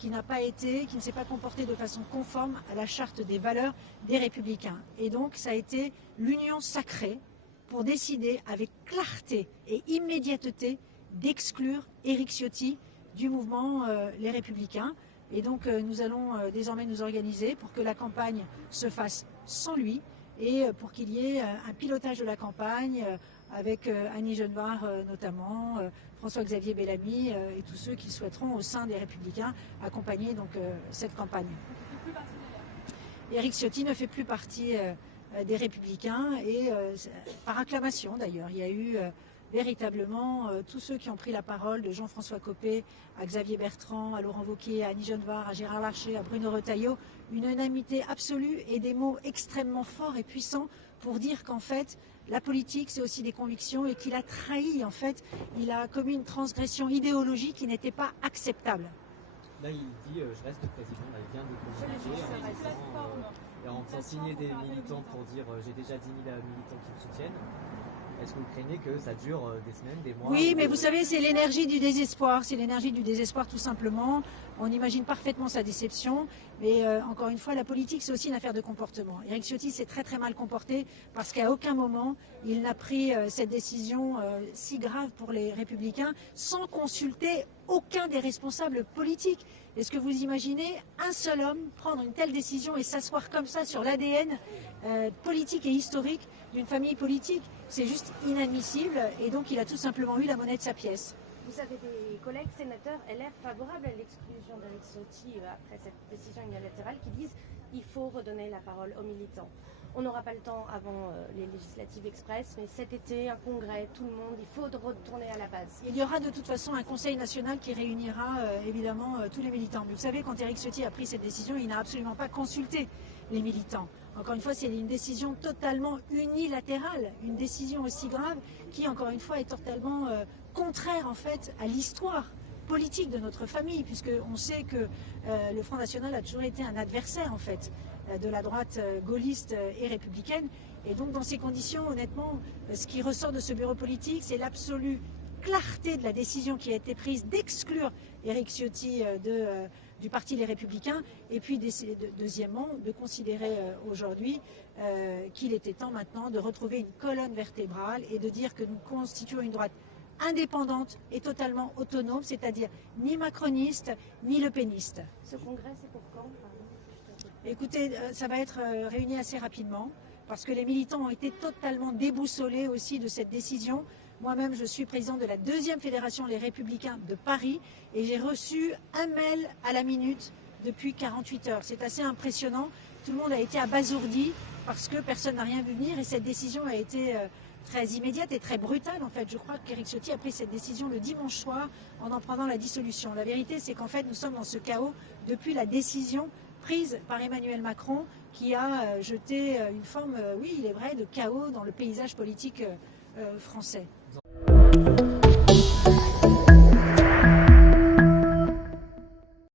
qui ne s'est pas comporté de façon conforme à la charte des valeurs des Républicains. Et donc ça a été l'union sacrée pour décider avec clarté et immédiateté d'exclure Éric Ciotti du mouvement Les Républicains. Et donc nous allons désormais nous organiser pour que la campagne se fasse sans lui et pour qu'il y ait un pilotage de la campagne avec Annie Genevard notamment, François-Xavier Bellamy et tous ceux qui souhaiteront au sein des Républicains accompagner donc cette campagne. Éric Ciotti ne fait plus partie des Républicains et par acclamation d'ailleurs. Il y a eu véritablement tous ceux qui ont pris la parole, de Jean-François Copé à Xavier Bertrand, à Laurent Wauquiez, à Annie Genevard, à Gérard Larcher, à Bruno Retailleau, une unanimité absolue et des mots extrêmement forts et puissants pour dire qu'en fait, la politique, c'est aussi des convictions et qu'il a trahi, en fait, il a commis une transgression idéologique qui n'était pas acceptable. Là, il dit je reste président, là, il vient de communiquer en faisant signer des militants pour dire j'ai déjà 10 000 militants qui me soutiennent. Est-ce que vous craignez que ça dure des semaines, des mois? Oui, mais vous savez, c'est l'énergie du désespoir. C'est l'énergie du désespoir tout simplement. On imagine parfaitement sa déception. Mais encore une fois, la politique, c'est aussi une affaire de comportement. Éric Ciotti s'est très très mal comporté parce qu'à aucun moment, il n'a pris cette décision si grave pour les Républicains sans consulter aucun des responsables politiques. Est-ce que vous imaginez un seul homme prendre une telle décision et s'asseoir comme ça sur l'ADN politique et historique d'une famille politique? C'est juste inadmissible et donc il a tout simplement eu la monnaie de sa pièce. Vous avez des collègues sénateurs LR favorables à l'exclusion d'Éric Ciotti après cette décision unilatérale qui disent qu'il faut redonner la parole aux militants. On n'aura pas le temps avant les législatives express, mais cet été, un congrès, tout le monde, il faut retourner à la base. Il y aura de toute façon un conseil national qui réunira évidemment tous les militants. Mais vous savez, quand Éric Ciotti a pris cette décision, il n'a absolument pas consulté les militants. Encore une fois, c'est une décision totalement unilatérale, une décision aussi grave qui, encore une fois, est totalement contraire en fait à l'histoire politique de notre famille, puisqu'on sait que le Front National a toujours été un adversaire en fait de la droite gaulliste et républicaine. Et donc dans ces conditions, honnêtement, ce qui ressort de ce bureau politique, c'est l'absolue clarté de la décision qui a été prise d'exclure Éric Ciotti du parti Les Républicains, et puis deuxièmement, de considérer aujourd'hui qu'il était temps maintenant de retrouver une colonne vertébrale et de dire que nous constituons une droite indépendante et totalement autonome, c'est-à-dire ni macroniste, ni lepéniste. Ce congrès, c'est pour quand? Écoutez, ça va être réuni assez rapidement, parce que les militants ont été totalement déboussolés aussi de cette décision. Moi-même, je suis présidente de la 2e fédération Les Républicains de Paris, et j'ai reçu un mail à la minute depuis 48 heures. C'est assez impressionnant. Tout le monde a été abasourdi parce que personne n'a rien vu venir, et cette décision a été très immédiate et très brutale. En fait, je crois qu'Éric Ciotti a pris cette décision le dimanche soir en prenant la dissolution. La vérité, c'est qu'en fait, nous sommes dans ce chaos depuis la décision prise par Emmanuel Macron, qui a jeté une forme, oui, il est vrai, de chaos dans le paysage politique français.